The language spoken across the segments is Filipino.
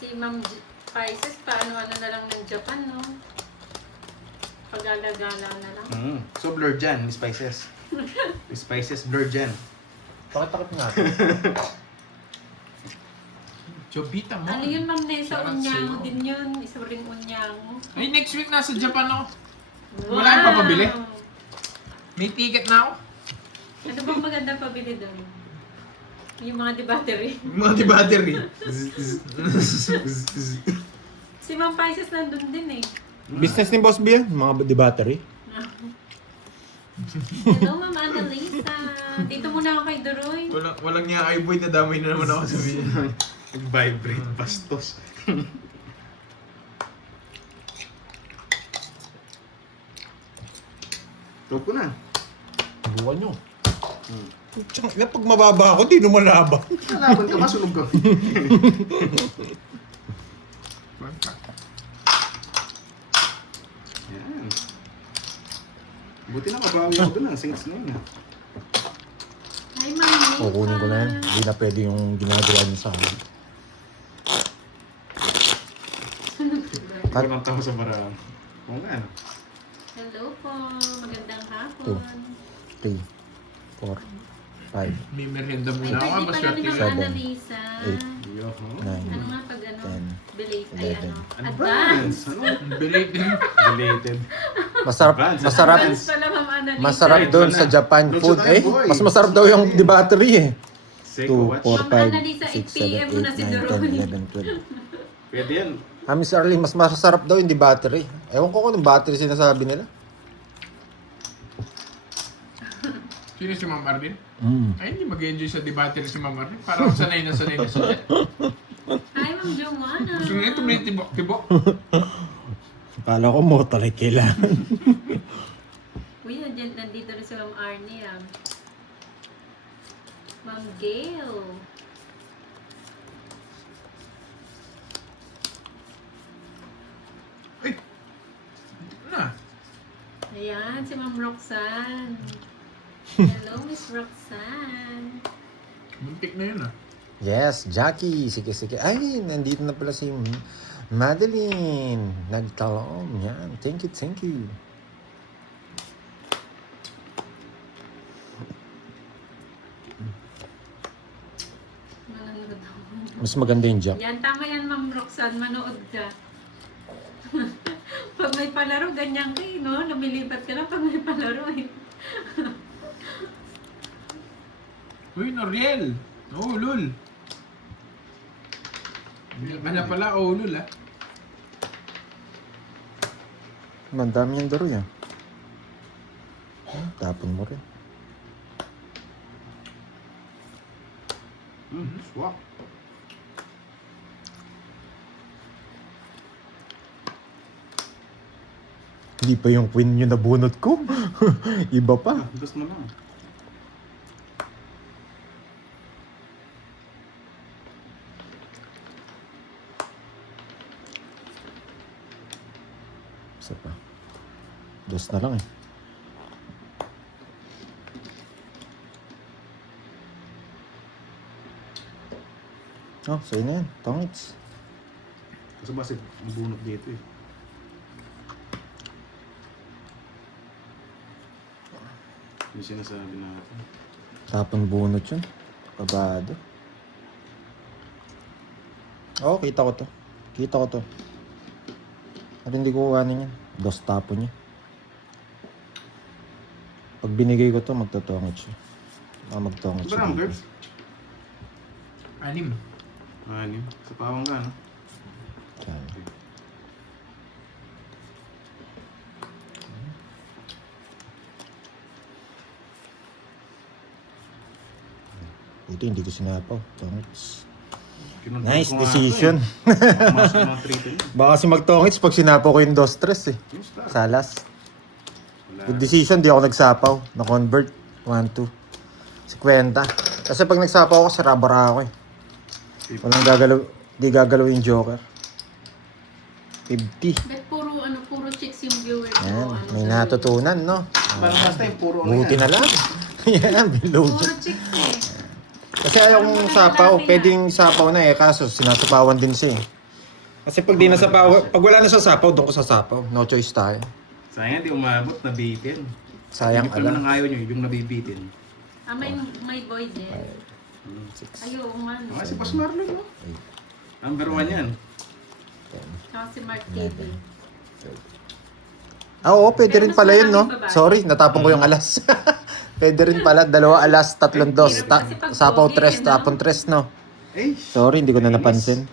Si Ma'am Spices, paano-ano na lang ng Japan, no? Pagala-gala na lang. So blur dyan, spices. Spices blur dyan. Takot-takot natin. Chobita mo. Ano yun, Ma'am Nessa? Sarap Unyango sa'yo. din yun. Isa ring unyango. Ay, next week nasa Japan ako. Wala kang papabili? May ticket na ako. Ano bang magandang pabili doon? Yung mga di-battery. Mga di-battery. Si Ma'am Pisces nandun din eh. Business ni Boss B yan, mga di battery. Hello, Ma'am Annalisa. Dito muna ako kay Doroy. Walang niya kay Boy, nadamay na naman ako sabihin. Vibrate bastos. Top ko na. Bukan nyo. Tsaka, pag mababa ako, di lumalaban. Kalaban ka, masunog ka. Yan. Buti na mabawi ako dun, saints na yun. Hi, Ma'am. Kukunin ko na yan. Hindi na pwede yung ginagawa niyo sa akin. Limang tao sa barang. Oo nga, ano? Hello po. Magandang hapon. 3, 4, 5, May merienda Ay, muna ako. birthday pala Maswerte ni Ma'am ka. Seven, Annalisa. 8, Yo, ho. 9, Ano nga pag ano? 10, Belated. Ay, 11. ano? Advance! Ano? Belated. Related. Masarap, Advance. masarap, Advance pala, Ma'am Annalisa. masarap doon sa Japan Doon food. sa tayo, Eh, boy. mas masarap daw yung di battery eh. Seiko 2, watch. 4, Ma'am 5, Annalisa, 6, 8 PM 7, mo na 8, si 9, Doroy. 10, 11, 12. Pwede yan. Miss Arlene, mas masarap daw yung di battery. Ewan ko kung yung battery sinasabi nila. Sino si Ma'am Arlene? Mm. Ay, hindi mag-enjoy sa di-battery si Ma'am Arlene. Parang sanay na siya. Hi, Ma'am Joanna. Gusto nga ito, may tibok-tibok. Akala ko motorite kailangan. Uy, nandito rin si Ma'am Arnie, ah. Ma'am Gail. Ay! Na. Ayan, si Ma'am Roxanne. Hello, Miss Roxanne. Muntik na yun ah. Yes, Jackie. Sige, sige. Ay, nandito na pala si Madeline. Nagtalom. Yan. Thank you, thank you. Nanonood ako. Mas maganda yung Jack. Yan, tama yan, Ma'am Roxanne. Manood ka. Pag may palaro, ganyan ka eh, no? Lumilipat ka lang pag may palaro eh. Uy, Noriel! Oo, lul. Kanya pala, oo, lul ah. Ang dami yung daro yan. Tapon mo rin. Swak. Hindi pa yung queen yung nabunot ko. Iba pa. Gusto mo lang. Isa pa. Dos na lang eh. Oh, sa'yo na yan. Tongits. Kasi ba bunot dito eh. Yung sinasabi natin. Tapon bunot yun. Kabado. Oo, kita ko to. Kita ko to. At hindi ko kuhanin yan. Dos tapon niya. Pag binigay ko to, magtotongit siya. Magtongit siya. Barang dito. girls? 6. Anim. Sa pawang ka, no? Yan. Ito hindi ko sinapaw. Tongits. Kinontrol Nice ko nga decision. ito eh. Mas mga treated niya. Baka kasi magtongits pag sinapaw ko yung dos stress eh. Yung star. Salas. Wala. Good decision, di ako nagsapaw. Na-convert. 1, 2. 50. Kasi pag nagsapaw ako, sarabara ako eh. Walang gagalaw. Di gagalaw yung joker. 50. Bet puro chicks yung viewer ko. Yan. Ano May gawin? natutunan, no? Parang last time, puro ano Buti yan. na lang. Yan, below. Puro chicks eh. Kasi ayaw kong sapaw. Pwedeng sapaw na eh. Kaso sinasapawan din siya eh. Kasi pag di na sapaw, pag wala na sa sapaw, doon ko sa sapaw. No choice tayo. Sayang di umabot, nabitin. Sayang Hindi pa naman ang ala. ayaw nyo, yung nabibitin. May boy din. 6, Ayaw, umano. Si Boss Marlon, no? Number 1 yan. 10. Tsaka si Mark TV. Ah, oo, pwede Pero rin mas pala yun, no? maraming babae. Sorry, natapon ko yung alas. Pwede rin pala, 2 alas, 3 dos. Kasi pag Sapaw pogi, 3, no? tapon 3, no? Eh, Sorry, hindi ko na napansin.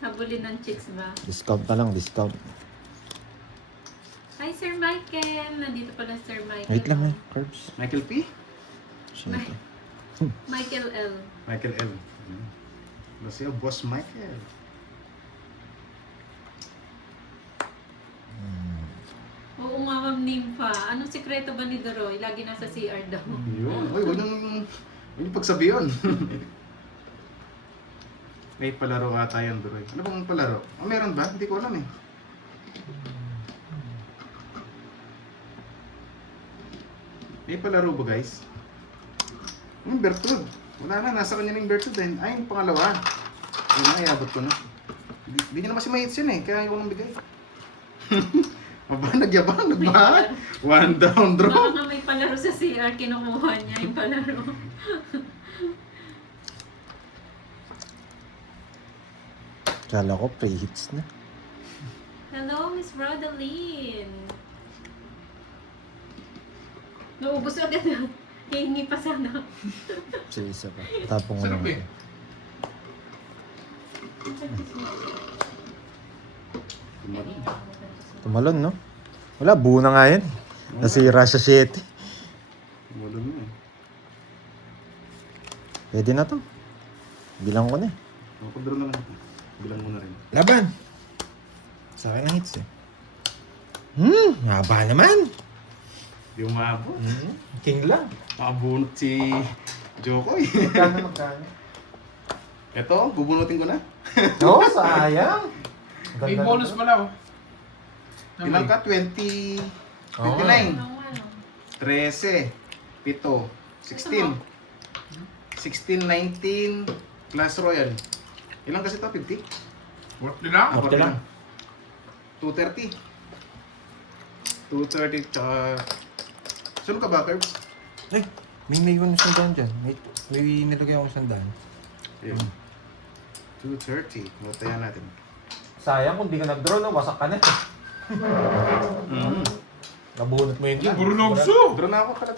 Habulin ng chicks ba? Discount na lang, discount. Hi, Sir Michael! Nandito pala Sir Michael. Wait lang, eh. Curbs. Michael P? Shit. Michael L. Michael L. Basta yung Boss Michael. Oo nga, Ma'am Nympha. Anong sikreto ba ni Doroy? Lagi nasa CR daw. Yun. Uy, huwag niyong pagsabi yun. May palaro ata yan, Duroy. Ano bang palaro? Ah, meron ba? Hindi ko alam eh. May palaro ba, guys? Yung Bertud. Wala na, nasa kanya na yung Bertud eh. Ay, yung pangalawa. Yun na, iabot ko na. Hindi niya naman si Mahits yun eh, kaya ayaw ko nang bigay. Aba, nagyabang, nagmahal. One down Baka draw. nga may palaro sa CR, kinukuha niya yung palaro. Kala ko, pre-hits na. Hello, Miss Rodaline. Naubos agad na. Hihingi pa sana. Sige, isa pa. Tapong ko Sarap naman. eh. Tumalon, no? Wala, buo na nga yan. Nasira sa 7. Wala na eh. Pwede na to. Bilang ko na eh. Mapadro na lang. Bilang mo na rin. Laban! Sa akin ang hits eh. Haba naman. Di umabot. King lang. Makabunot si Jokoy. Magkano? Eto, bubunutin ko na. No, sayang. May bonus pala oh. Ilang ka? 20... 29. 13. 7. 16. 16, 19. Clash Royale. Ilang kasi ito? 50? Worth it lang. Worth it lang. 230. 230 tsaka... Saan ka ba, Curbs? Ay, may iwan ng sandaan dyan. May nilagay akong sandaan. Ayun. 230. Matayan natin. Sayang kung di ka nag-draw, no? Wasak ka na. Nabunot mo yun. Puro nogso. Draw na ako pala.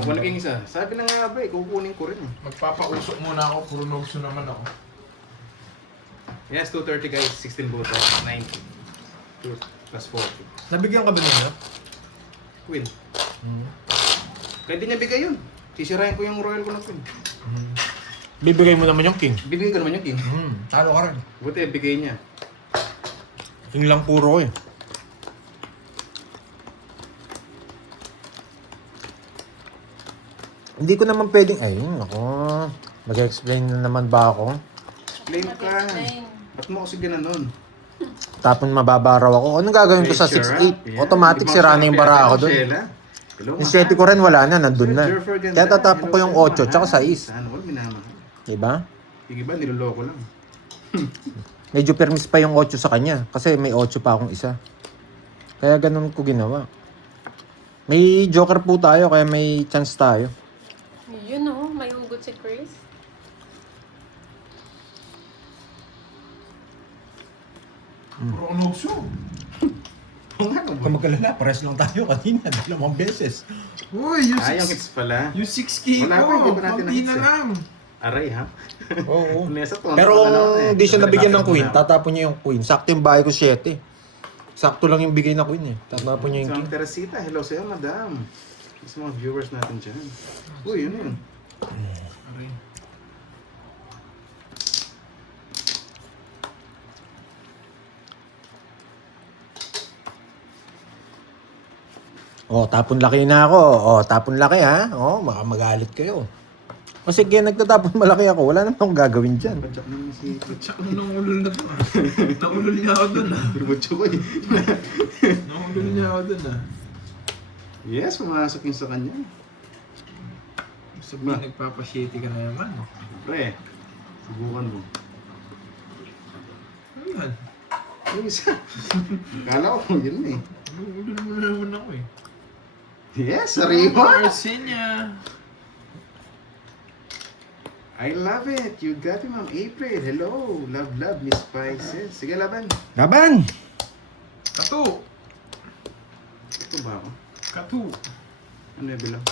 Kung naging isa. Sabi na nga ba eh, kukunin ko rin eh. Magpapausok muna ako. Puro nogso naman ako. Yes, 230 guys. 16 boto. 90. 2 plus 40. Nabigyan ka ba niya? Queen. Kaya di niya bigay yun. Sisirahin ko yung royal ko na queen. Bibigay mo naman yung king. Bibigay ko naman yung king. Talo ka rin. Buti bigay niya. King lang puro eh. Hindi ko naman pwedeng... Ayun, ako. Mag-explain na naman ba ako? Explain ka. Ba't mo kasi gananon? Tapon mababa raw ako. Anong gagawin ko sa 6-8? Automatic sira na yung bara ako doon. Yung 7 ko rin wala na, nandun na. Kaya tatapon ko yung 8 tsaka 6. Ano, minamahal. Diba? Sige ba, niloloko lang. Medyo permis pa yung 8 sa kanya. Kasi may 8 pa akong isa. Kaya ganun ko ginawa. May joker po tayo, kaya may chance tayo. Yun o, may ugot si Chris. Puro nogso. Oo nga, Kung magkalala, pares lang tayo kanina, 2 beses. Uy, yung yung 6... hits pala. Yung 6K Wala pa, ko. hindi pa natin Pampi na na-hits eh. lang. Aray ha? Oo. Nesa to. Pero kung di siya nabigyan ng queen, tatapon niya yung queen. Sakto yung bahay ko 7. Sakto lang yung bigay na queen eh. Tatapon niya yung So, king. Teresita, hello sa'yo, madam. Sa mga viewers natin dyan. Uy, yun yun. Aray. Oh, tapon laki na ako. Oh, tapon laki ha. Oh, baka magalit kayo. Kasi kaya nagtatapon malaki ako, wala naman akong gagawin dyan. Badyak naman si Tsaka nangulol na to ah. Nangulol niya ako dun ah. Turbotso ko eh. Nangulol niya ako dun ah. Yes, pumasok yun sa kanya. Sabihin, nagpapasyete ka na naman. Pre, subukan mo. Ano yan? Yung isa. Akala ko, yun eh. Ulo mo na naman ako eh. Yes, sariwa! Arsenia. I love it. You got it, Ma'am April. Hello. Love, love, Miss Spices. Sige, laban. Laban! Katu. Ito ba ako? Katu. Ano yung bilang?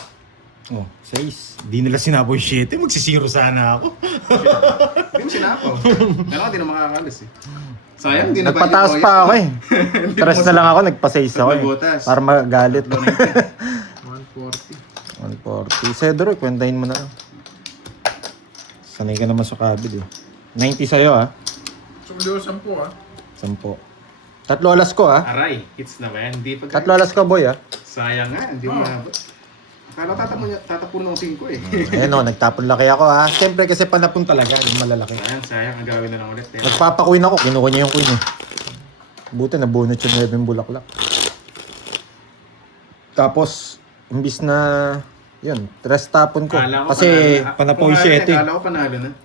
Oh, 6. Di nila sinaboy 7. Magsisiro sana ako. Hindi mo sinapaw. Kaya ako, di na makakalis eh. Sayang, di na ba Nagpataas pa ako eh. 3 na lang ako, nagpa-6 ako eh. Nagbutas. Para magalit. 140. 140. Cedro, kwentahin mo na lang. Sanay ka naman sa kabid eh. 90 sa'yo ah. So, ulo 10 ah. 10. 3 alas ko ah. Aray, hits na ba yan? Hindi pa. 3 alas ko boy ah. Sayang nga, hindi mo maabot. Akala tatapon ng 5 eh. Ayun o, nagtapon laki ako ah. Siyempre kasi panapon talaga, yung malalaki. Sayang, ang gawin na lang ulit. Eh. Nagpapakuin ako, kinuha niya yung queen eh. Buti nabunot yung 9 bulaklak. Tapos, imbis na, yun, 3 tapon ko. Akala ko Kasi panapoy 7. Akala ko panalo na.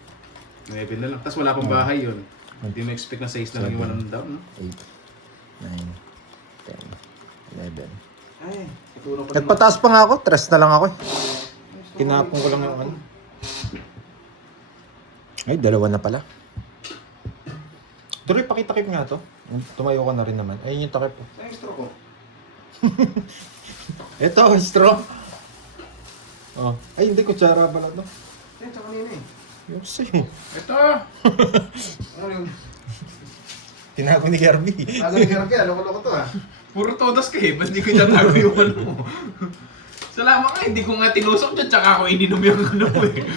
9 na lang. Tapos wala pang bahay yun. Hindi mo expect na 6 na lang yung 1 down. No? 8, 9, 10, 11. Ay, siguro ko Nagpataas pa nga ako, 3 na lang ako eh. Tinapon ko lang yung ano. Ay, 2 na pala. Tuloy, pakitakip nga to. Tumayo ka na rin naman. Ayun yung takip ko. Sa extra ko. Ito, straw. Oh. Ay, hindi, kutsara pala to. Yan, sa kanina eh. Yung sa'yo. Ito! Ano yung... Tinago ni Kirby. Ano yung Kirby? Loko-loko to ah. Puro todas ka eh. Ba't di ko itatago yung ano mo? Salamat ka, hindi ko nga tinusok dyan. Tsaka ako ininom yung ano mo eh.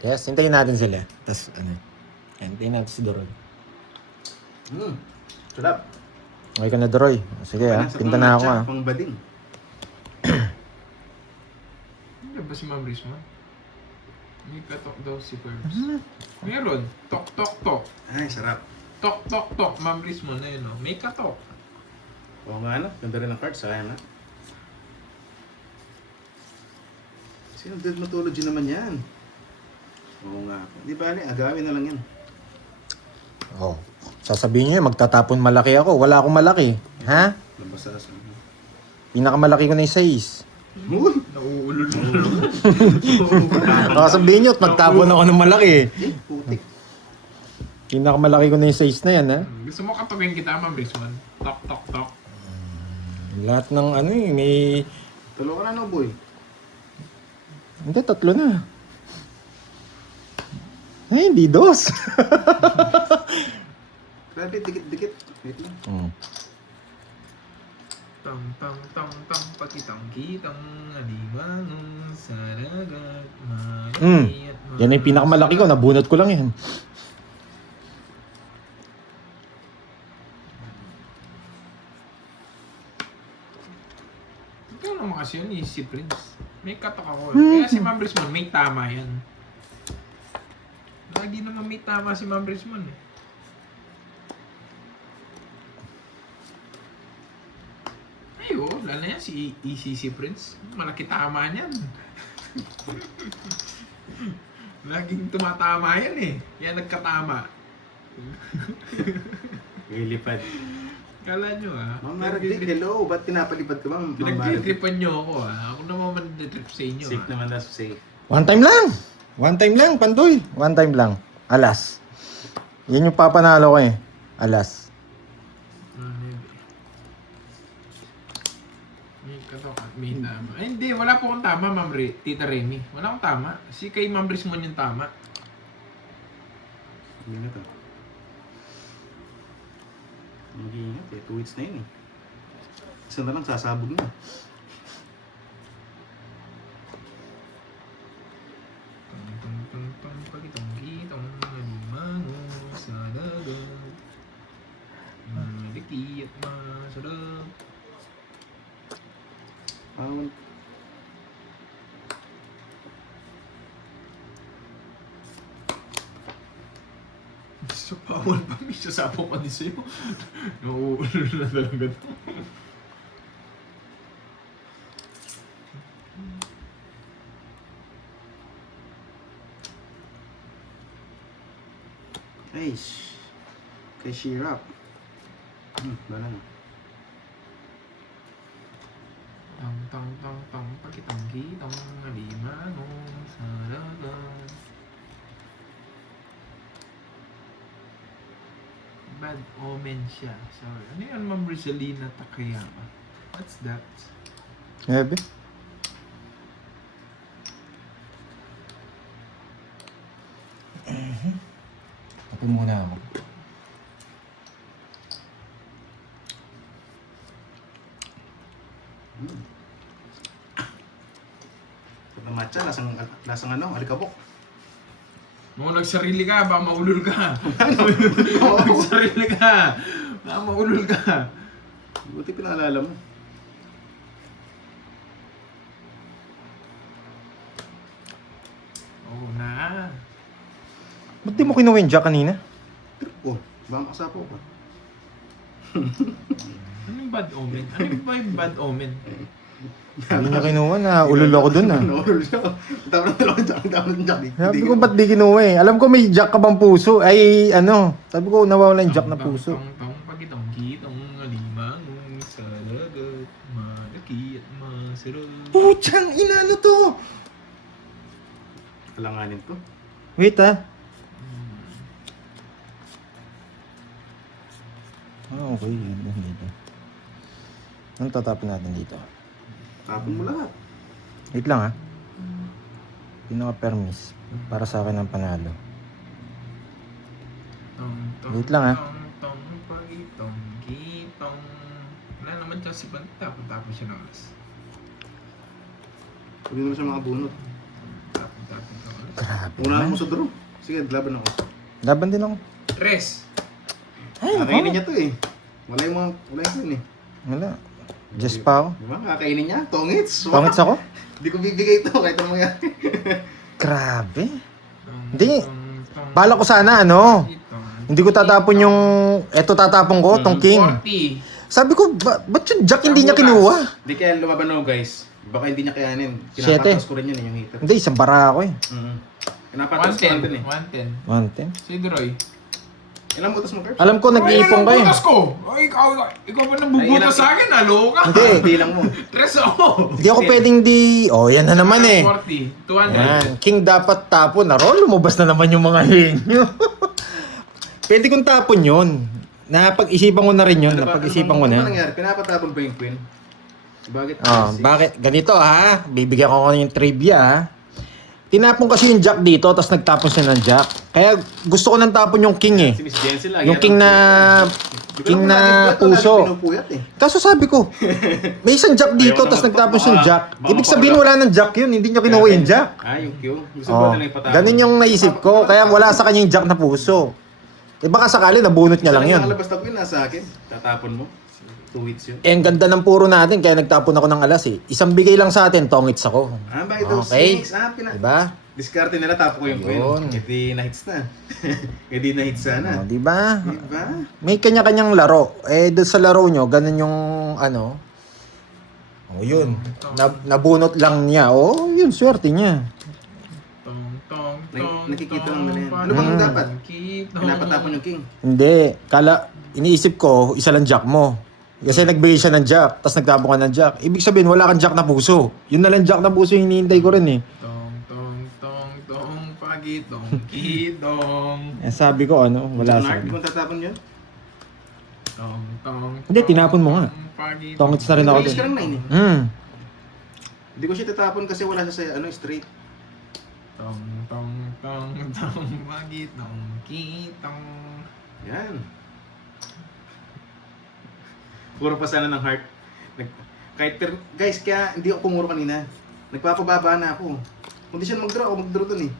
Yes, hintayin natin sila. Tapos, ano, hintayin natin si Doroy. Sarap. Okay ka na, Doroy. Sige ha, pinta na ako ha. Pang bading. Ano ba si Ma'am Risma? May katok daw si Curbs. Meron. Tok, tok, tok. Ay, sarap. Tok, tok, tok. Ma'am Risma na yun, oh. May katok. Oo nga ano, ganda rin ang card, sayang na. Sino dead mythology naman yan? Oo nga. Di ba, agawin na lang yan. Oh. Sasabihin niyo, magtatapon malaki ako. Wala akong malaki. Ha? Labas sa aso. Pinakamalaki ko na yung 6. Uy! Nauulol mo. Sasabihin niyo, magtapon ako ng malaki. Putik. Pinakamalaki ko na yung 6 na yan ha. Gusto mo katugin kita, Ma'am Risma? Tok, tok, tok. Lahat ng ano eh, may... Tulo ka na no, boy. Hindi, 3 na. Eh, hindi 2. Grabe, dikit-dikit. Wait lang. Tang, tang, tang, tang, pakitang kitang alimangon sa dagat, malaki at Yan yung pinakamalaki ko, nabunot ko lang yan. Ikaw naman kasi yun, si Prince. May katok ako. Kaya si Ma'am Rismon, may tama yan. Lagi naman may tama si Ma'am Rismon eh. Ay, oh, lalo na yan, si ECC Prince. Malaki tama niyan. Laging tumatama yan eh. Yan nagkatama. Lilipad. Kala nyo ah. Ma'am Maragdig, hello. Ba't pinapalipad ka, Ma'am Maragdig? Pinag-tripan nyo ako ah. Ako naman man-trip sa inyo Safe ah. naman na, safe. One time lang! One time lang, Pandoy. One time lang. Alas. Yan yung papanalo ko eh. Alas. May katok at may tama. Ay hindi, wala po akong tama, Ma'am Tita Remy. Wala akong tama. Si kay Ma'am Rismon yung tama. Hindi na to. Mag-iingat eh. 2 weeks na yun eh. Isa na lang, sasabog na. Pakitang-kitang alimango sa dagat. Malaki at masarap. Bawal. Sa bawal pa, may sasapaw pa din sa'yo. Nauulol na talaga to. Ay, kay Shirap. Wala na. Tang pakitang-kitang alimanong sa dagat. Bad omen siya. Sorry. Ano yan, Ma'am Rizalina Takayama? What's that? Ebe. Kape muna ako. Pag na matcha, lasang ano, alikabok. Kung nagsarili ka, baka maulol ka. Nagsarili ka, baka maulol ka. Buti pinaalala mo. Oo na. Ba't di mo kinuha yung Jack kanina? Oh, baka makasapo ka. Ano yung bad omen? Ano ba yung bad omen? Hindi niya kinuha na. Ulol ako dun ah. Naulol siya. Tama na dalawang Jack. Tama na Jack. Sabi ko ba't di kinuha eh. Alam ko may Jack ka bang puso. Ay ano. Sabi ko nawawala yung Jack na puso. Tong pakitang-kitang alimanong sa dagat. Malaki at masarap. Putsang inano to. Alanganin to. Wait ah. Okay. Yan dito. Anong tatapin natin dito? Tapon mo lahat. Wait lang ah. Pinaka-permis. Para sa akin ang panalo. Wait lang, ah. Tong pakitang-kitang. Wala naman siya si Bant. Tapon siya ng alas. Huwag naman siya makabunot. Tapon ng alas. Grabe Una naman. mo sa draw. Sige, laban ako. Laban din ako. Tres. Ay, Kakainin nako. niya to eh. Wala yung yun eh. Wala. Just pa ako. Diba? Kakainin niya. Tongits. Pangits ako? Hindi ko bibigay ito kahit ano mangyari. Grabe. Hindi. Bala ko sana ano. Hindi ko tatapon yung... Eto tatapon ko, tong king. 40. Sabi ko, ba't yung Jack hindi niya kinuha? Hindi kaya lumaban ako guys. Baka hindi niya kayanin. Siyete. Pinapatas ko rin yun yung hater. Hindi, isang bara ako eh. Pinapatas ko rin eh. 110. 110. Si Droy. Ilang butas mo, Kerb? Alam ko, nag-iipon kayo. Butas ko! Ay, ikaw pa nagbubutas sa akin, alo ka? Hindi. Hindi lang mo. Tres ako! Hindi ako pwedeng di... Oh, yan na naman eh. 40. 200. Yan. King dapat tapon na roll. Lumabas na naman yung mga henyo. Pwede kong tapon yun. Napag-isipan ko na rin yun. Napag-isipan ko Ano na. nangyari? Pinapatapon pa yung queen. Bakit? Oh, bakit? Ganito ha. Bibigyan ko ng trivia ha. Tinapon kasi yung Jack dito, tapos nagtapon siya ng Jack. Kaya gusto ko nang tapon yung King eh. Si Miss Jensen lagi. Yung King na puso. Kaso sabi ko, may isang Jack dito, Ayaw na tapos nagtapon magpa- siyang baka- Jack. baka Ibig sabihin wala ng Jack yun, hindi niya kinuha yung Jack. Ah, yung Q. Gusto Oh, ba nila ipatapon? ganun yung naisip ko, kaya wala sa kanya yung Jack na puso. Eh baka sakali nabunot niya lang yun. Nakalabas na queen, nasa akin. Tatapon mo. 2 hits yun. Eh, ang ganda ng puro natin, kaya nagtapon ako ng alas eh. Isang bigay lang sa atin, tongits ako. Ah, bakit daw Okay. 6? Ah, Diba? Diskarte nila, tapo ko yung queen. Ayun. Hindi na-hits na. Hindi na-hits Oh, sana. diba? Diba? May kanya-kanyang laro. Eh, doon sa laro nyo, ganun yung ano. Oh, yun. Nabunot lang niya. Oh, yun, swerte niya. Nakikita lang nila yan. Ano bang dapat? Pinapatapon yung king. Hindi. Iniisip ko, isa lang Jack mo. Kasi nagbigay siya ng Jack, tapos nagtapon ka ng Jack. Ibig sabihin, wala kang Jack na puso. Yun na lang Jack na puso yung hinihintay ko rin eh. Pagitong, kitong. Eh, sabi ko ano, wala sa Hindi ko tatapon yun. Hindi, tinapon mo nga. Tongits na rin ako Release din. ka lang 9 eh. Hindi ko siya tatapon kasi wala siya sa straight. Pagitong, kitong. Yan. Puro pa sana ng heart. Guys, kaya hindi ako pumuro kanina. Nagpapababa na ako. Kung di siya mag-draw, ako mag-draw dun eh.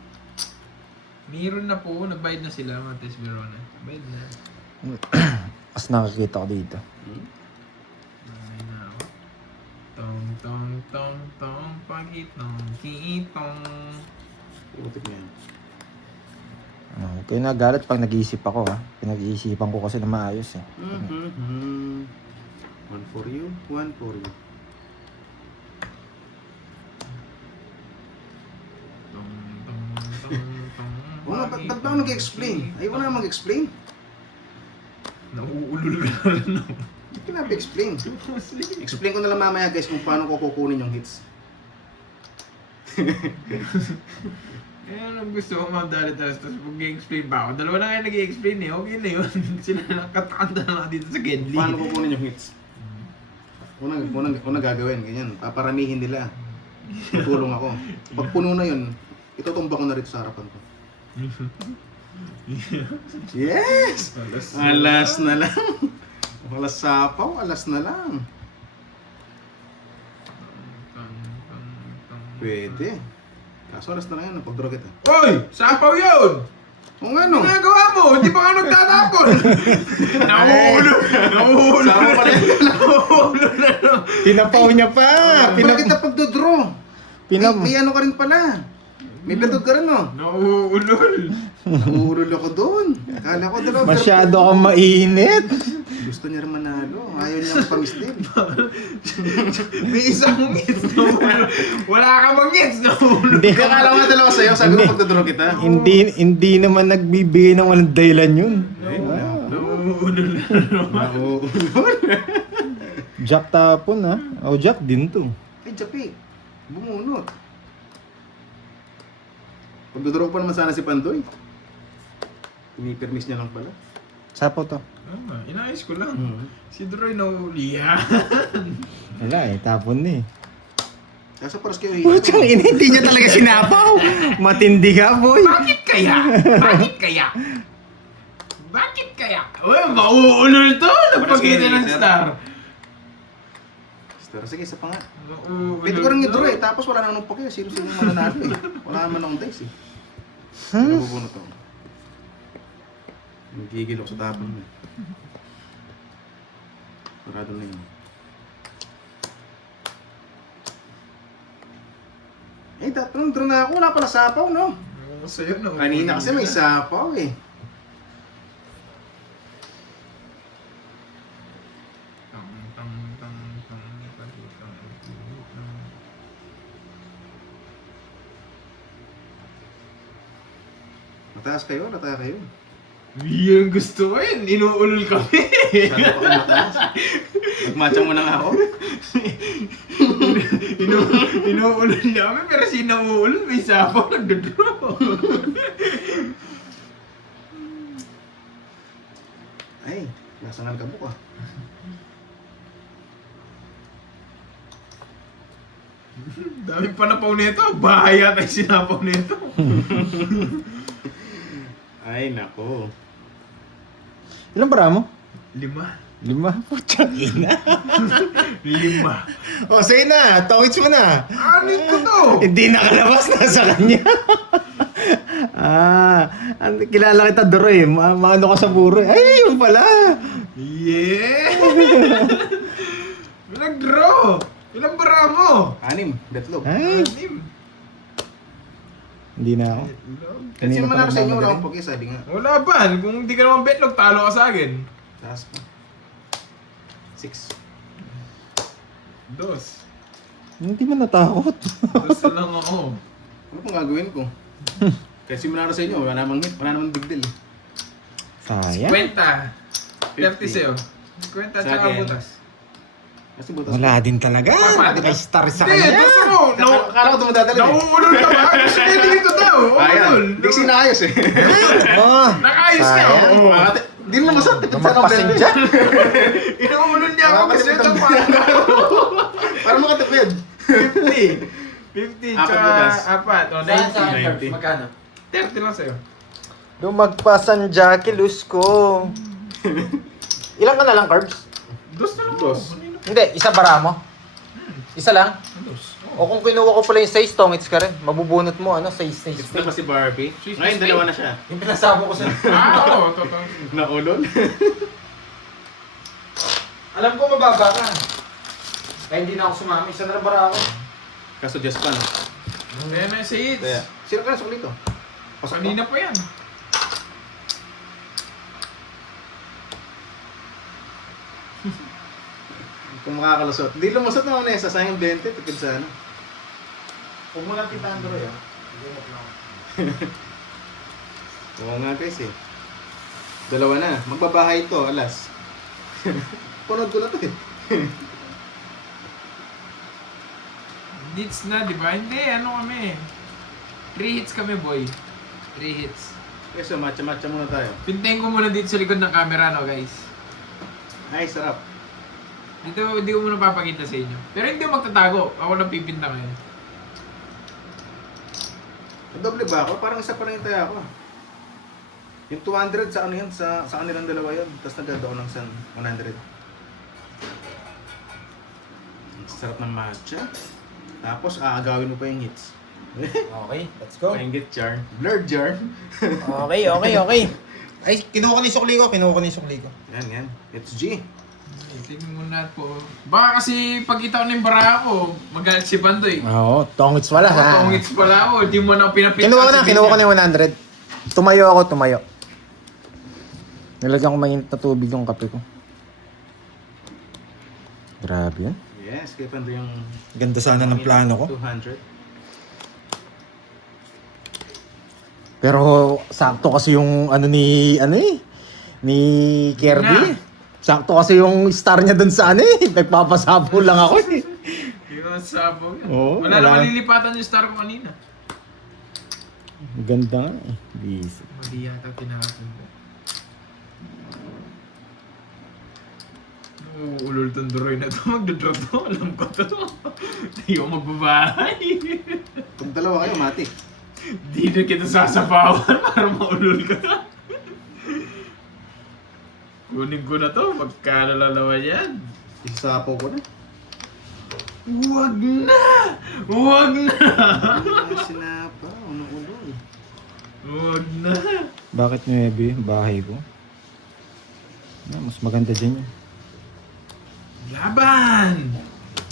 Meron na po, nagbayad na sila, Mates Verona. Bayad na. Mas nakakita ko dito. Bayad na ako. Tong, pagitong, kitong. Putik na yan. Huwag kayo nagalit pag nag-iisip ako ha. Pinag-iisipan ko kasi na maayos eh. One for you, one for you. Tong, Oo nga, ba't ba ako nag-explain? Ayaw na mag-explain. Nauulol ka na rin. Hindi ko na-explain. Explain ko na lang mamaya guys kung paano ko kukunin yung hits. Ayan ang gusto ko madali tapos mag-i-explain pa ako. Dalawa na kayo nag-i-explain eh. Okay na yun. Sila na katakanta na lang dito sa Genly. Paano kukunin yung hits? Unang gagawin, ganyan. Paparamihin nila. Tutulong ako. Pag puno na yun, itutumba ko na rito sa harapan ko. Yes! Alas na lang. Alas sapaw, alas na lang. Pwede. Kaso alas na lang yan, napag-draw kita. Oy! Sapaw yun! Kung ano? Ginagawa mo! Hindi pa ka nagtatapon! Nauulo! Nauulo! Sama pa rin. Nauulo na no! Pinapaw niya pa! Bakit kita pag-draw? Pinam- May ano ka rin pala. May betog ka rin, no? Nauulol! Naurol ako doon. Akala ko dalawa. Masyado kang mainit. Gusto niya rin manalo. Ayaw niya pamistin. May isang ngits na ulo. Wala ka bang ngits na ulo. Hindi, Akala ko na dalawa sa'yo. Sabi ko pagdodoro kita. hindi naman nagbibigay ng walang dahilan yun. Ay, Nauulol na naman. naurol. Jack tapon ha. O Jack din to. Ay, Japi. Bumunot. Pagdodoro pa naman sana si Pandoy. Pinipermis niya lang pala. Sapo to. Inayos ko lang. Si Droy nauuli. Yan. Wala eh, tapon na eh. Kaso paras kayo Putang ina, hindi niya talaga sinapaw. Matindi ka, boy. Bakit kaya? Bakit kaya? Bakit kaya? Uy, mauulol to! Nagpakita ng star. Star, sige, isa pa nga. Mauulol Pwede ko rin to. i-draw eh. Tapos wala nang pake. Sino-sino mananalo eh. Wala naman akong dice eh. Nabubunot ako. Nagigil ako sa tapon mo. Parado na yun. Eh, dapat draw na ako. Wala pala sapaw, no? Oo, sa'yo na. Kanina kasi may sapaw eh. Mataas kayo, nataya kayo. Yan gusto ko yun. Inuulol kami. Sabi ko kayo mataas. Nagmatchang mo na nga ako. Inuulol niya kami pero sinauulol. May sapaw nagdodraw. Ay, nasangal ka buka. Daming panapaw nito. Bahaya tayo sinapaw nito. Ay, nako. Ilang bara mo? 5. 5? Putang ina. 5. O, sige na. Tawits mo na. Anin ko to? Hindi nakalabas na sa kanya. Kilala kita Doro eh. Maano ka sa puro eh. Ay, yun pala. Yeah! Nag-draw! Ilang bara mo? 6, betlog. Ay, 6. hindi na ako. Kasi Kanina pa manalo sa inyo, wala nagmamagaling. akong pag-isa, di nga. Wala ba? Kung hindi ka naman betlog, talo ka sa akin. Taas pa. 6. 2. Hindi man natakot. 2 lang ako. Ano pong gagawin ko? Kasi manalo sa inyo, wala namang hit, wala namang big deal. Sayang. 50. 30 sa'yo. 50 Sa tsaka akin. butas. Kasi butas. Wala din talaga. Papa, Naka-star sa Hindi, kanya. gusto mo. Akala ko tumadadali eh. Nauulol ka ba? Gusto niya dito daw. Ayan, Ulol. hindi kasi naayos eh. Oh, Nakayos ka. sayang. Oo. Hindi mo masat, tipid sana Lumapasin ang dyan. Inuulol niya ako kasi ito pa. Para makatipid. 50. 50 Apat tsaka butas. 4. O, Saan sa 90. akin, magkano? 30 lang sa'yo. Lumagpasan Jackie, lose ko. Ilan ka na lang, Carbs? Dos na lang. Dos. Hindi, isa bara mo. Isa lang. Dos. O kung kinuha ko pala yung 6, tongits ka rin. Mabubunot mo, ano, 6 Ito pa si Barbie. Sweet Ngayon, Spain. dalawa na siya. Yung pinasabo ko sa... Oo, totoo. Naulol. Alam ko mababa ka. Kaya hindi na ako sumama. Isa na lang bara ako. Kaso just pa, no? Kaya na si Hits. Kaya, sino ka na sa dito? Pasok mo. Kanina pa yan. Kung makakalusot. Hindi lumusot naman eh. Sasayang 20. Tipid sa ano. Huwag mo lang kita Android, ah. Oo nga guys eh. Dalawa na. Magbabahay ito, alas. Punod ko na to eh. Hits na, di ba? Hindi, ano kami. 3 hits kami, boy. 3 hits. Okay, so matcha-matcha muna tayo. Pintayin ko muna dito sa likod ng camera, no, guys. Ay, sarap. Dito, hindi ko muna papakita sa inyo. Pero hindi ko magtatago. Ako lang pipinta ngayon. Doble ba ako? Parang isa pa rin tayo ako. Yung 200 sa ano yan? Sa kanilang dalawa yun. Tapos naganda ako ng 100. Ang sarap ng matcha. Tapos aagawin mo pa yung hits. Okay, let's go. Paingit jar. Blurred jar. Okay. Ay, kinuha ko na yung sukli ko. Yan. It's G. Tingnan muna po. Baka kasi pagkita ko ng bara ko, magalit si Pandoy. Oo, tongits wala ha. Tongits pala ako. Hindi mo na pinapinta. Kinuha ko na yung 100. Tumayo. Nilagyan ko mainit na tubig yung kape ko. Grabe yan. Yes, kaya Pando yung... Ganda sana ng plano ko. 200. Pero sakto kasi yung ni Kirby. Na. Sakto kasi yung star niya dun sa nagpapasabol lang ako eh. Yung sabaw yan. Oo, wala wala. na malilipatan yung star ko kanina. Ganda nga eh. Busy. Mali yata tinapin ko. Ulol tong duroy na to. Magdodraw to. Alam ko to. Hindi ko magbabahay. Kung dalawa kayo, mati. Di na kita sasapawan para maulol ka. Kunin ko na to. Magkano lalawan yan? Isasapaw ko na. Huwag na! Huwag na! Sinapa, uno-uno. Huwag na! Bakit 9? Bahay ko. Mas maganda dyan yun. Laban!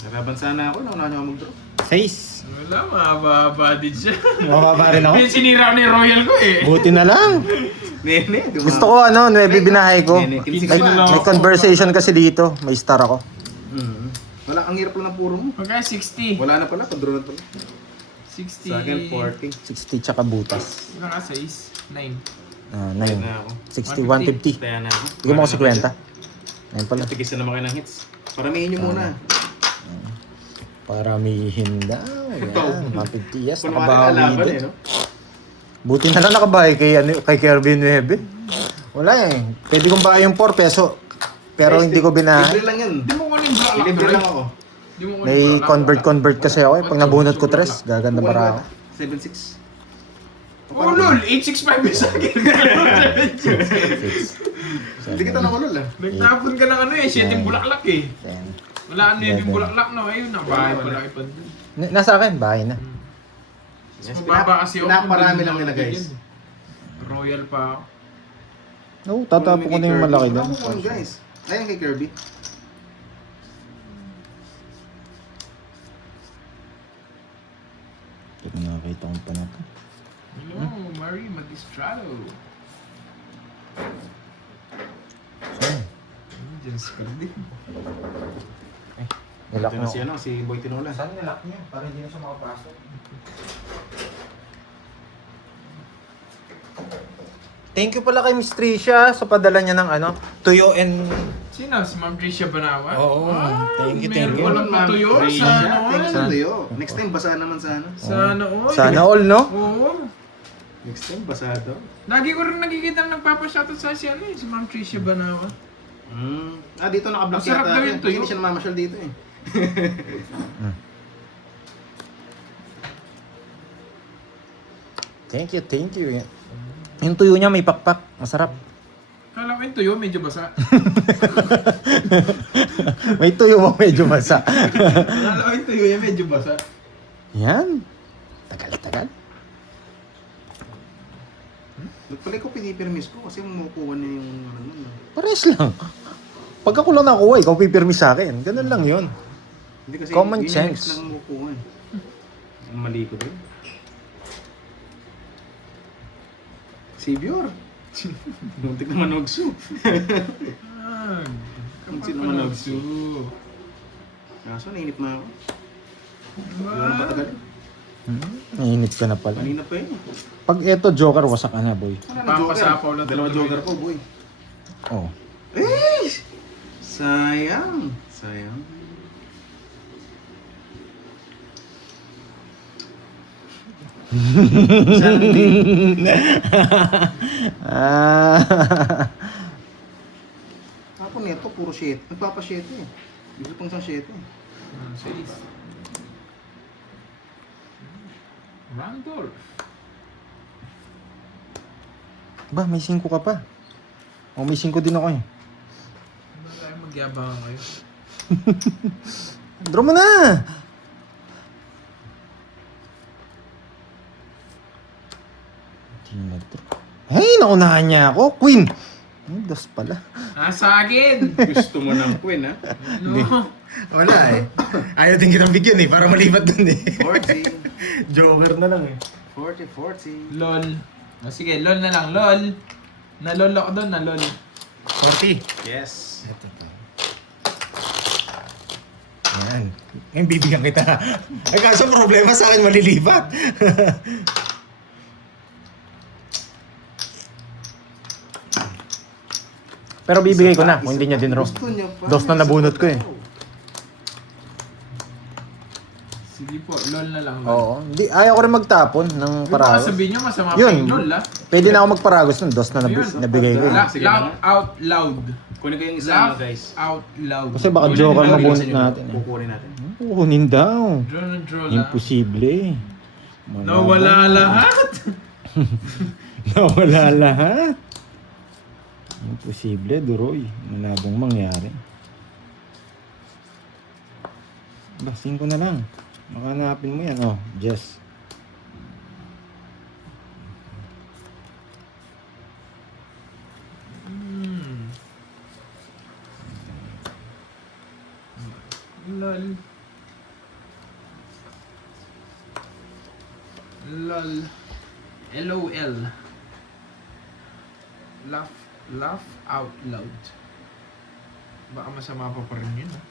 Naraban sana ako, nauna niyo ako mag-draw. 6. Wala, mahaba din siya. Mababa rin ako. Yung sinira ni Royal ko eh. Buti na lang. Nene, di ba? Gusto ko 9 binahay ko. Nene, May conversation kasi dito. May star ako. Wala, ang hirap lang ng puro mo. Pagka 60. Wala na pala, pag-draw na pala. 60. Sa akin, 40. 60 tsaka butas. Naka 6. 9. 9. na ako. 60, 150. Kaya na ako. Bigyan mo ko 50. Ayun pala. Tigis na naman kayo ng hits. Paramihin nyo muna. Paramihin daw. Yan. 150 yes. Kunwari Nakabawi kalaban din. no? Buti na lang nakabawi kay Kirby 9. Wala eh. Pwede kong bahay yung 4 peso. Pero Guys, hindi ko binahay. Libre lang yun. Di mo kunin black Libre lang ako. Di mo kunin May black convert kasi ako eh. Pag nabunot ko 3, gaganda para ako. 7-6. Oh lol, 865 yung sa akin. 6. Hindi kita nakulol ah. Nagtapon ka ng ano eh, 7 bulaklak eh. 10. Wala ano yung bulaklak no, ayun na, bahay pala kay Pandoy. Nasa akin, bahay na. Yes, Mababa kasi ako. pinaparami lang nila guys. Royal pa ako. Oo, tatapo ko na yung malaki doon. doon. Ano guys? Ayan kay Kirby. Ito ko nakakita kong pa na to. Hello, Marie Magistrado. Saan? Diyan sa kardin. Nilak Ito mo. na si ano, si Boy Tinola. Saan nilak niya? Para hindi na siya makapasok. Thank you pala kay Miss Tricia sa padala niya ng tuyo and... Sino? Si Ma'am Tricia Banawa? Oo, thank you, thank you. Meron walang matuyo sa Thanks noon. sa tuyo. Next time, basa naman sana. Sa noon. Sana all, no? Oo. Next time, basa daw. Lagi ko rin nakikita nagpapashoutout sa si ano eh, si Ma'am Tricia Banawa. Dito nakablock Masarap yata. daw yung tuyo. Hindi siya namamasyal dito eh. Thank you. Yung tuyo niya may pakpak. Masarap. Kala ko yung tuyo, medyo basa. May tuyo mo medyo masa. Kala ko yung tuyo niya, medyo basa. Yan. Tagal. Nagpalay ko pinipirmis ko kasi makukuha na yung ano. Pares lang. Pag ako lang nakuha, ikaw pipirmi sa akin. Ganun lang yun. Hindi kasi Common yun sense. yung next lang makukuha eh. Ang mali ko din. Si Bior. Muntik na manogso. Muntik na manogso. Kaso nainip na ako. Hindi ko na patagal. Nainit ka na pala. Kanina pa yun. Pag eto joker, wasak ka na, boy. Wala na joker. Papasapaw lang Dalawa tuloy. joker ko, boy. Oh. Eh! Sayang. Sayang. Sana hindi. Ah. Ako neto, puro 7. Nagpapa-7 eh. Gusto pang isang 7. Seis. Randolph. Ba, may 5 ka pa. O, may 5 din ako eh. Ano tayo magyabangan kayo? Draw mo na! Hindi na draw. Hey, naunahan niya ako. Queen! Ay, dos pala. Sa akin! Gusto mo ng queen, ha? No. Wala eh. Ayaw din kitang bigyan eh, para malipat dun eh. 40. Joker na lang eh. 40. LOL. Sige, LOL na lang. LOL. Na-LOL ako doon, na-LOL. 40. Yes. Ito pa. Yan. Ngayon bibigyan kita. Ay kaso problema sa akin malilipat. Pero bibigay ko na kung hindi niya dinro. Gusto niya pa. Dos na nabunot ko eh. Sige po, LOL na lang. LOL. Oo. Hindi, ayaw ko rin magtapon ng Baka paragos. sabihin nyo, masama pa Yun. yung LOL, ah. Pwede na ako magparagos ng dos na Ayun. nabigay ko. Sige Laugh na. out loud. Kunin ko yung isa Laugh mo, guys. out loud. Kasi baka Kunin joker natin. mabunot natin eh. Kukunin natin. Kukunin daw. Draw na draw lang. Imposible. Nawala lahat. Nawala lahat. Imposible, Duroy. Malabong mangyari. Ba, 5 na lang. Makanapin mo yan, oh. Jess. LOL. LOL. LOL. Laugh out loud. Baka masama pa rin yun, ah.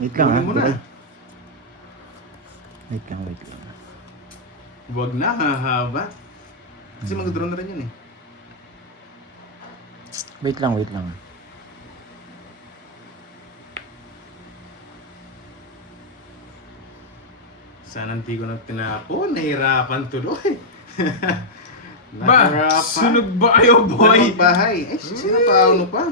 Wait lang, ha? Kunin mo na. Wait lang, wait lang. Huwag na, hahaba. Kasi mag-draw na rin yun eh. Wait lang, wait lang. Sana hindi ko nagtinapon. Nahirapan tuloy. Ba, sunog ba kayo, boy? Dalawang bahay. Eh, sino pa? Ano pa?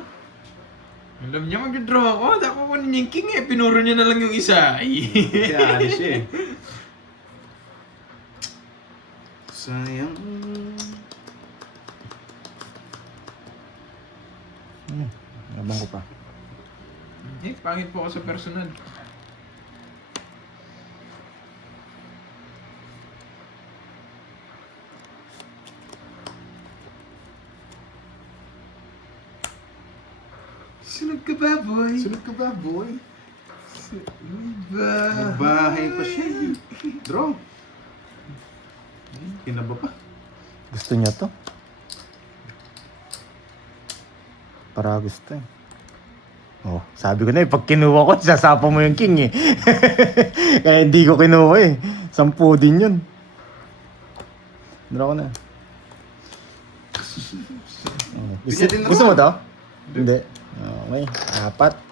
Alam niya mag-draw ako. Dapat ko niya yung king eh. Pinuro niya na lang yung isa. Ay. Kasi alis siya eh. Sayang. Nabang ko pa. Pangit po ako sa personal. Sunog ka ba, boy? Sunod ka ba, boy? Ba? Bahay pa siya eh. Draw. Kinaba pa. Gusto niya to? Para gusto eh. Oh, sabi ko na eh, pag kinuha ko, sasapa mo yung king eh. Kaya hindi ko kinuha eh. 10 din yun. Draw ko na. Oh, gusto, Ganyan din gusto mo naman. to? Hindi. Okay, 4.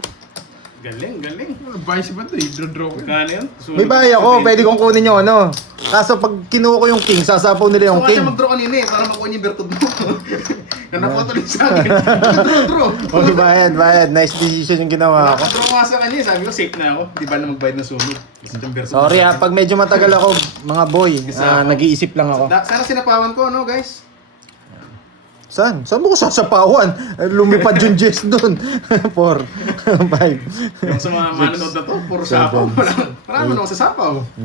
Galing, galing. Ano ba ba ito? I-draw ko. Kano yun? May bahay ako, pwede kong kunin yung ano. Kaso pag kinuha ko yung king, sasapaw nila yung Gusto nga king. siya mag-draw kanina eh, para makuha niya yung bertod mo. Nanapotuloy sa akin. Draw. Okay, bayad. Nice decision yung ginawa ko. Nakadraw nga sa kanya eh. Sabi ko, safe na ako. Di ba na magbayad na sunod? Gusto niyang bertod. Sorry pag medyo matagal ako, mga boy, nag-iisip lang ako. Sana sinapawan ko, no guys? Saan? Saan mo ko sasapawan? Lumipad yung Jess dun. 4, 5, Yung sa mga manonood na to, puro sapaw. Marami naman sa sapaw. 9,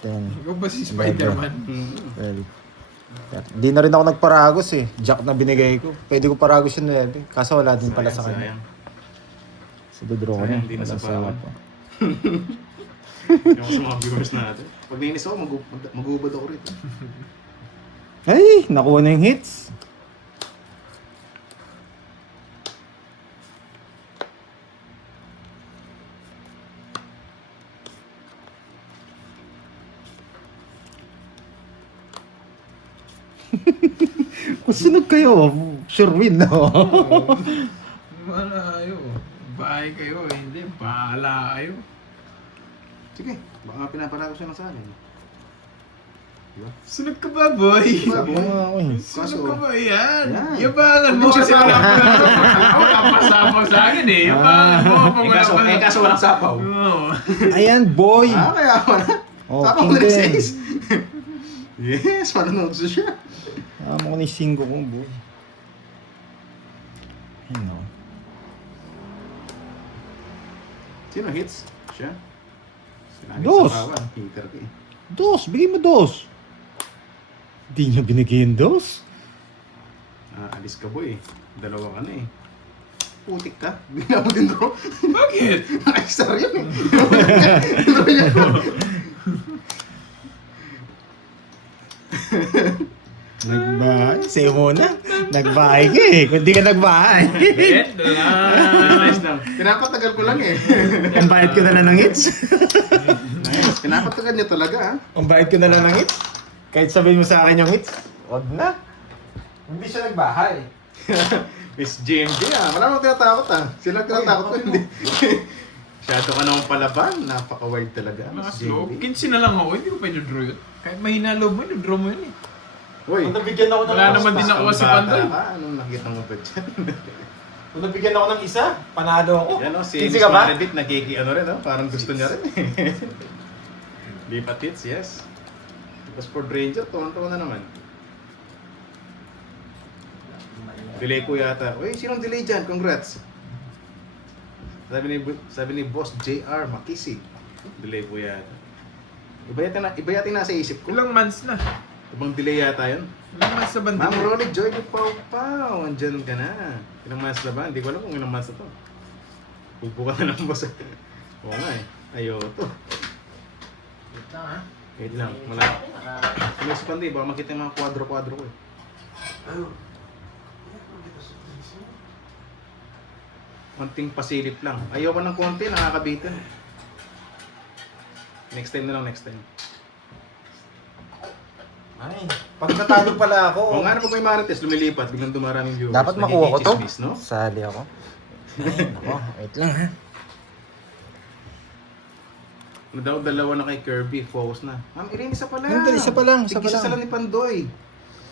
10, Ikaw ba si Spider-Man? 12. Di na rin ako nagparagos eh. Jack na binigay ko. Pwede ko paragos yung 9. Kaso wala din pala sa kanya. Sayang. So, dodraw ko na. Sayang, di na Wala sapawan. pa. Yung sa mga viewers natin. Pag nainis ako, mag-ubad ako rito. Ay! Nakuha na yung hits. Kung sunog kayo, sure win, no? Wala kayo. Bahay kayo, hindi. Bahala kayo. Sige, baka pinaparako siya ng sa akin. Diba? Sunog ka ba, boy? Diba, boy? Sunog ka ba yan? Yan. Yabangan mo kasi wala pa. Ako kapasapaw sa akin eh. Yabangan mo. Kaso walang sapaw. Oo. Ayan, boy! Kaya wala. Oh, Sapaw king na din. 6. Yes, manonood siya. Amo ko ni Singo kong boy. Ayun, no? Sino hits? Siya? Sinagit Dos. sa kawan. Hater ka eh. Dos! Bigay mo dos! Hindi niya binigay yung dos? Alis ka boy eh. Dalawa ka na eh. Putik ka. Hindi na mo din bro. Bakit? Extra yun eh. Draw niya. Nagbahay? Sa'yo muna. Nagbahay ka eh. Kung di ka nagbahay. Bet lang. Nice lang. Pinapatagal ko lang eh. Ang bayad ko na lang ng hits. Nice. Pinapatagal niya talaga ah. Ang bayad ko na lang ng hits. Kahit sabihin mo sa akin yung hits, wag na. Hindi siya nagbahay. Miss JMJ ah. Wala akong tinatakot ah. Sila tinatakot ko hindi. Masyado ka naman palaban. Napaka-wild talaga. Miss Slow. JMJ. 15 na lang ako. Hindi ko pa i-draw yun. Kahit mahina loob mo, i-draw mo yun eh. Uy. Kung nabigyan ako ng Wala naman din ako si Pandoy. Anong nakita mo ba dyan? Kung nabigyan ako ng isa, panalo ako. Yan o, si Easy Miss ka ba? Marebit nagkiki-ano rin oh. Parang gusto niya rin eh. Lipat hits, yes. Tapos for Ranger, tuwan-tuwa na naman. Delay ko yata. Uy, sinong delay dyan? Congrats. Sabi ni Boss JR Makisig. Delay po yata. Iba yata yung nasa isip ko. Ilang months na. Ibang delay yata yun. Ilang months na banda? Ma'am Ronnie Joy ni Pau Pau. Andyan ka na. Ilang months na ba? Hindi ko alam kung ilang months na to. Pugpo ka na lang boss. Oo nga eh. Ayaw to. Wait lang. Sumis pa hindi. Baka makita yung mga kwadro-kwadro ko eh. Konting pasilip lang. Ayaw ko ng konti. Nakakabitin. Next time na lang, next time. Ay, pag natalo pala ako. O nga na pag may marites, lumilipat. Biglang dumaraming viewers. Dapat makuha ko to. Nagiging chismis, no? Sali ako. Ay, nako. Wait lang ha. Ano daw, dalawa na kay Kirby, focus na. Ma'am, Irene, isa pa lang. Hindi, isa pa lang, isa pa Tig-isa lang. sila ni Pandoy.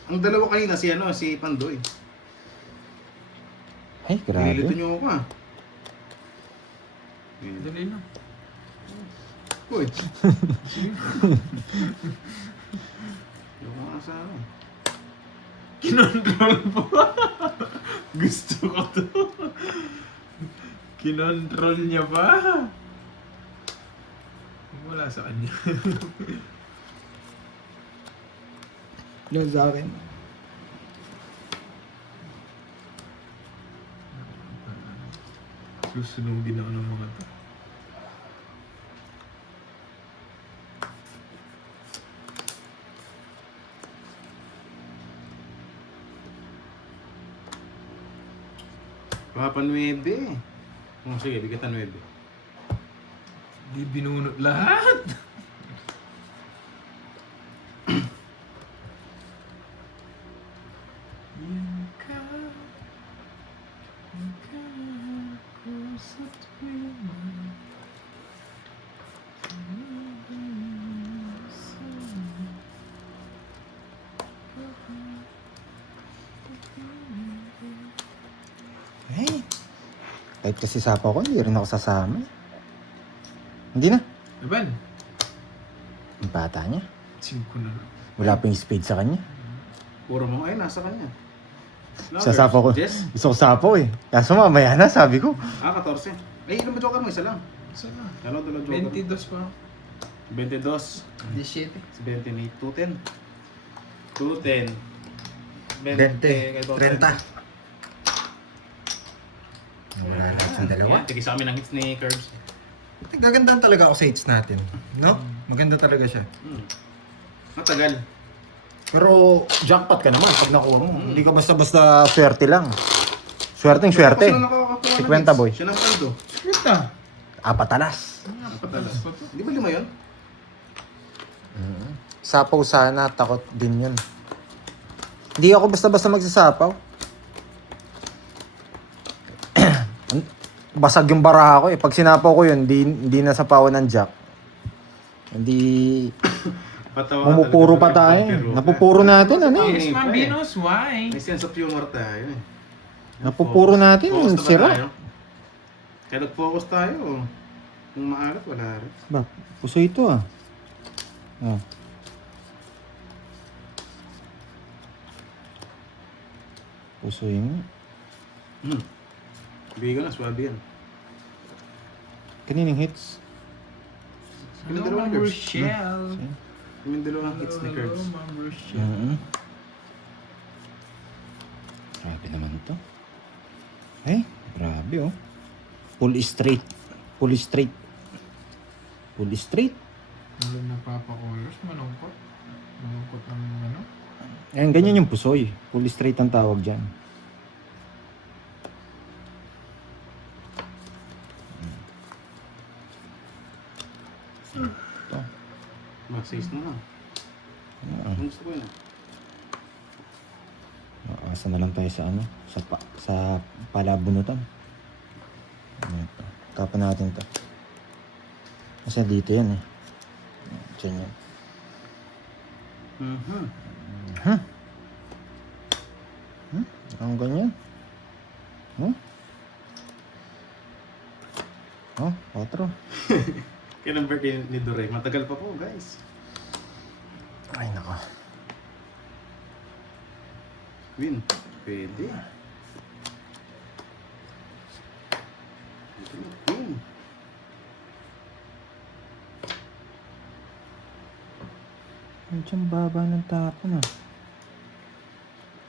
Ang dalawa kanina, si Pandoy. Ay, Nililito grabe. niyo ako ah. Dali na. Uy. Yung mga sa ano. Kinontrol po. Gusto ko to. Kinontrol niya pa. Wala sa kanya. Yan sa akin. Susunugin ako ng mga to. Papa 9. Sige, bigatan 9. Di binunot lahat. Yan ka ako sa tuwing Ay. Kahit kasi sapa ko, hindi rin ako sasama. Hindi na. Evan, Ang bata niya. 5 na lang. Wala pa yung spade sa kanya. Puro mo, ay, nasa kanya. Sasapa ko. Jess? Gusto ko sapo eh. Kaso mamaya na, sabi ko. 14. Ay, ilan ba joker mo? Isa lang. Sana. Dalawa joker. 22 pa. 22. 17. 28. 210. 210. 30. Wala lahat ng dalawa. Yan, tigis kami ng hits ni Curbs. Gagandaan talaga ako sa hits natin. No? Maganda talaga siya. Matagal. Pero jackpot ka naman pag nakuha mo. Hindi ka basta-basta swerte lang. Swerteng swerte. Sino nakakakuha ng 50 hits? boy. Siya ng paldo. Puta. Apatalas. Patalas. Di ba 5 yun? Sapaw sana, takot din yun. Hindi ako basta-basta magsasapaw. Basag yung baraha ko eh. Pag sinapaw ko yun, hindi nasapawan ng jack. Hindi... Patawa Pumupuro pa talaga, tayo. pero- Napupuro natin, ano eh. Yes, Ma'am Venus, why? May sense of humor tayo eh. Napupuro natin, Focus na ba sira. tayo? Kaya nag-focus tayo. Kung maalat, wala rin. Ba, puso ito ah. Oh. Puso yun. Bigo na, swabe yan. Kaninang hits? Kami Hello, dalawang Ma'am curves. Rochelle. Yung dalawang hits ni Hello, Curves. Ma'am Rochelle. Grabe naman to. Ay, grabe oh. Full straight. Full straight. Full straight. Ano napapakuyos? Malungkot. Malungkot ng ano? Ayan, ganyan yung pusoy. Full straight ang tawag dyan. Ito. Mag-6 na lang. Ayan. Ang gusto ko yun. Asa na lang tayo sa ano? Sa palabunutan. Ito. Tapan natin to. Kasi dito yan eh. Diyan yan. Ang ganyan. Oh, 4. Kaya ng birthday ni Dorey. Matagal pa po, guys. Ay, nako. Win. Pwede. Win. Ang dyan baba ng tapon ah.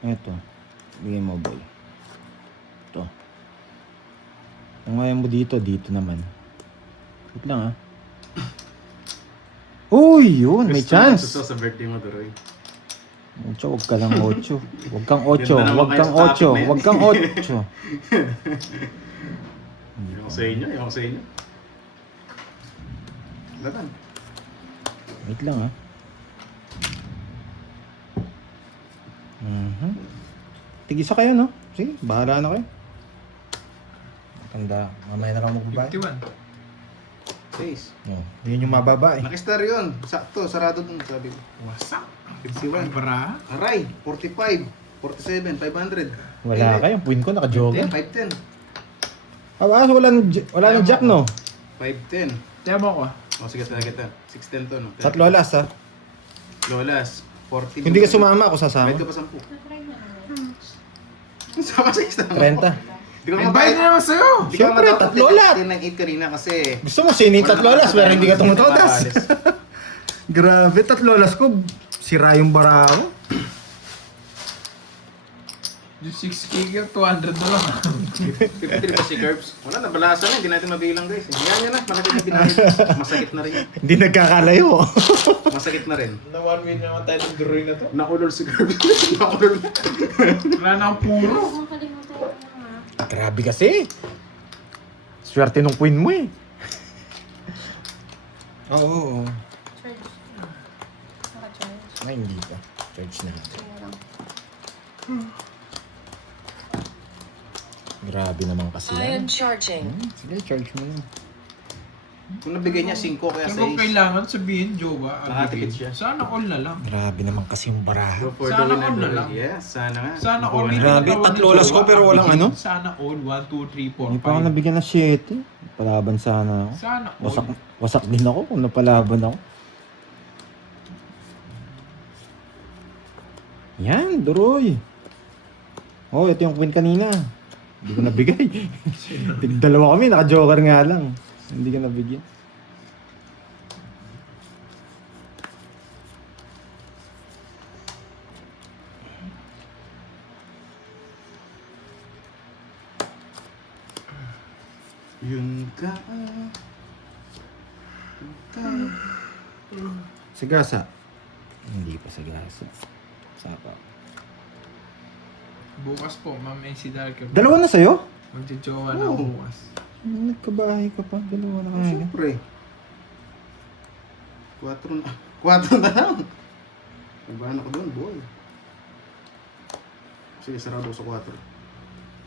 Eto. Bigyan mo boy. Ito. Kung ayaw mo dito, dito naman. Wait lang ah. Uy, yun, may chance. Gusto sa birthday mo, Dorey. Ocho, wag ka lang 8. Wag kang 8. Ganda naman Wag kayo kang sa topic 8. na yan. Wag kang 8. Ewan ko sa inyo, ewan ko sa inyo. Laban. Wait lang ah. Tigisa kayo no? Sige, bahala na kayo. Tanda, mamaya na lang magbabayad. 51. 6. No, yun yung mababa eh. Nakistar yun. Sakto, sarado dun, sabi ko. Wasak. 51. Para? Aray, 45, 47, 500. Wala kayo, point ko naka-joga. 510. Wala nang jack no? 510. Tama ko. O sige, talaga kita. 610 to, no? Tatlo alas ha. Lolas, 40. Hindi ka sumama, ako sasama. Bayad ka pa 10. Na-try na naman. Sama sa isa. 30. Di ko Ay, bayad na naman sa'yo! Siyempre, tatlo lahat. 10 ng 8 kanina kasi... Gusto mo sinin tatlo alas, pero hindi ka tumutodas. Mapaalis. Grabe, tatlo alas ko. Sira yung bara ko. Yung 6K, 200 na lang. 53 pa si Curbs. Wala, nabalasa na. Hindi natin mabilang guys. Yan na. Malaki na binayad. Masakit na rin. Hindi nagkakalayo. Masakit na rin. Na 1 win naman tayo ng drawing na to. Nakulol si Curbs. Nakulol na. Wala na ang puro. Huwag kalimutan ko nga. Grabe kasi. Swerte nung queen mo eh. Oo. Charge. Naka-charge. Ay, hindi pa. Charge na. Kaya lang. Grabe naman kasi I yan. am charging. Sige, charge mo lang. Kung nabigay niya 5 kaya Kung 6. kailangan sabihin, jowa, Nakatikit agad siya. Sana all na lang. Grabe naman kasi yung baraha. Go for the Sana winner. all na Dorey. lang. Yes, sana nga. Sana all. Go Grabe, winner. tatlo oras ko pero walang ano? Sana all. 1, 2, 3, 4, Hindi pa ako nabigyan ng 7. Palaban sana ako. Sana all. Wasak din ako kung napalaban ako. Yan, Doroy. Oh, ito yung queen kanina. Hindi ko nabigay. Tig-dalawa kami, naka-joker nga lang. Hindi ka nabigyan. Yun ka. Sagasa. Hindi pa sagasa. Sapa. Bukas po, Ma'am NC Darker. Dalawa na sa'yo? Magjojowa na ako Oo. bukas. Nagkabahay ka pa. Dalawa na kaya. Siyempre. 4 na. 4 na lang. Nagbahan ako doon, boy. Sige, sarado sa 4.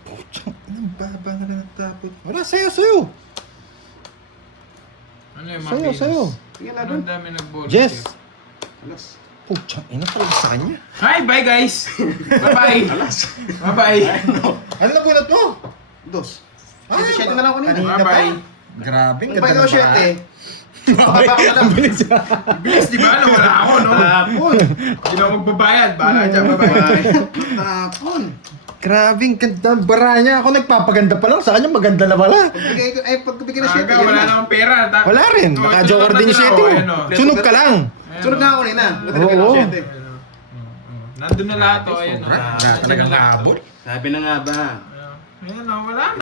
Puchang, anong baba na lang natapos. Wala, sa'yo. Ano yung mga Venus? Sa'yo. Sige, Anong laban. dami nag-volunteer? Jess. Alas. Puchang, ina talaga sa kanya. Hi, bye guys! Bye-bye! Alas. Bye-bye! Ano na bunot mo? 2. Ay, 7 na lang kanina. Bye-bye! Grabe, Ang bay daw 7. Pababa ka lang. Bilis, di ba? Wala ako, no? Tapon. Hindi na ako magbabayad. Bahala dyan, bye-bye. Tapon. Grabe, ang ganda ng bara niya. Ako nagpapaganda pa lang. Sa kanya maganda na pala. Pagbigay na 7. Aga, wala na akong pera. Wala rin. Ito, Naka-joker din yung ito, 7 mo. ayan, oh. Sunog ka lang. Ayan, Sunod oh. na ako kanina. Nagdala Oo. ng 7. Ayan, oh. Nandun na lahat, oh. Ayan, oh. Talagang Nandun na lahat, oh. habol. Sabi na nga ba? Ayan, oh. Wala na.